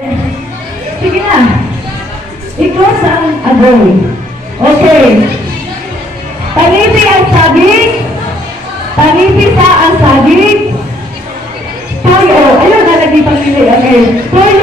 Sige na. I-close ang agoy. Okay. Panipi ang saging. Panipi sa ang saging. Tayo. Ayun, nalagi pang nili. Okay. Toyo